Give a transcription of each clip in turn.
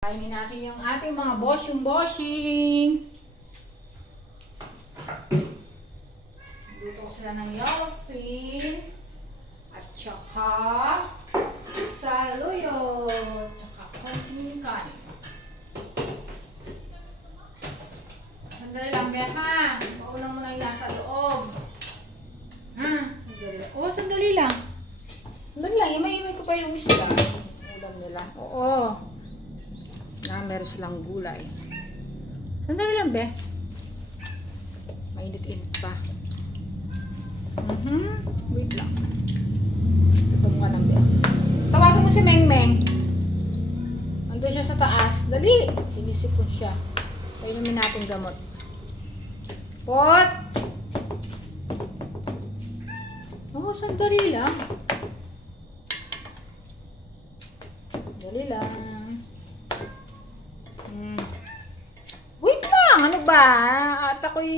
Kainin natin yung ating mga boshing. Luto ko sila ng yellowfin at saka saluyot saka konting kanin. Sandali lang, Beha. Maulang mo na yung nasa loob. Sandali lang. Oo, sandali lang. Sandali lang. Imay-imay ko pa yung isda. Ulam nila. Oo. Meron silang gulay. Sandali lang, Be. Mainit-init pa. Wait lang. Gutom ka ng Be. Tawagin mo si Meng-Meng. Nandun siya sa taas. Dali! Sinisipon siya. Painumin natin gamot. Pot! Oo, sandali lang. Dali lang. Wait lang! Ano ba? At ako'y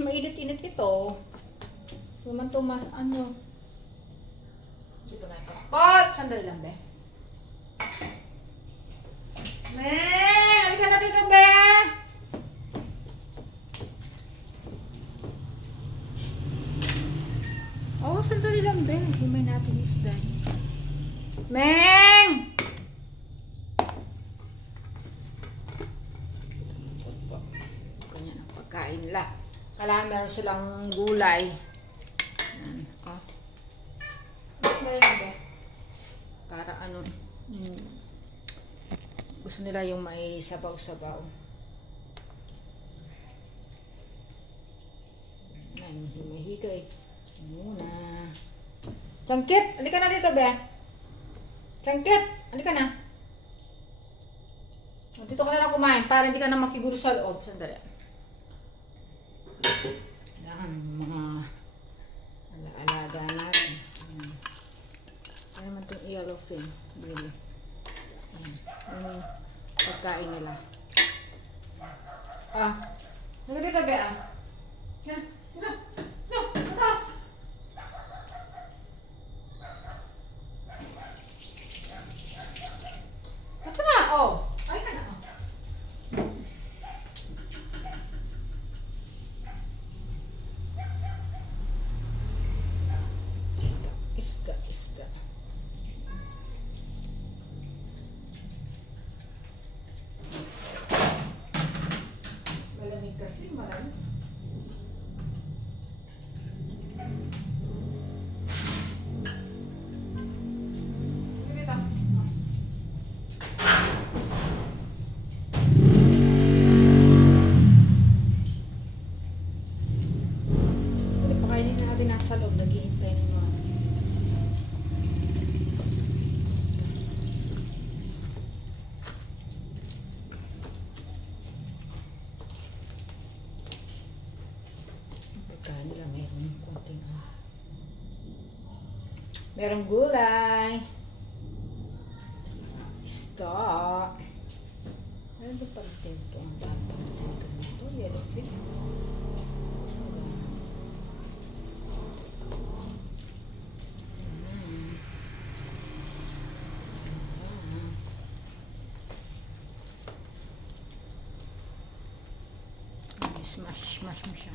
mainit-init ito. Tumas, ano? Dito na ito. Pot! Sandali lang, Be. Halika na dito, Be! Oh, sandali lang, Be. Himay natin isda. Meng! Ganyan ang pagkain nila. Kailangan meron silang gulay. Yan. Oh. Sandali lang, Be. Para ano, gusto nila yung may sabaw-sabaw. Yan, himay-higay. Muna. Changkit! Halika na dito, Be. Changkit! Halika na. Dito ka na lang kumain para hindi ka na makiguro sa loob. Sandali. Kailangan mga alaga natin. Ano naman itong yellowfin? Really. Ano yung pagkain nila. Halika dito, Be. Yan. Ito. Ito. Sa taas. Ito na. Oh. Ay ka na. Oh. Isda. Malamig kasi, malamig. Pakainin na natin nasa loob, naghihintay ng mga. Pagkain nila meron yung konting merong gulay. Stop. Ano ba pala ito? Ang dami ito. Yellowfin. Smash mo siya.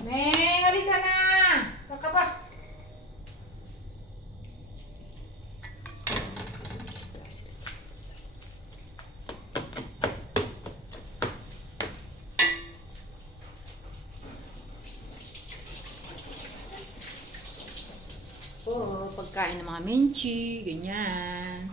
Meng, halika na! Baka pa. Pagkain ng mga menchi, ganyan.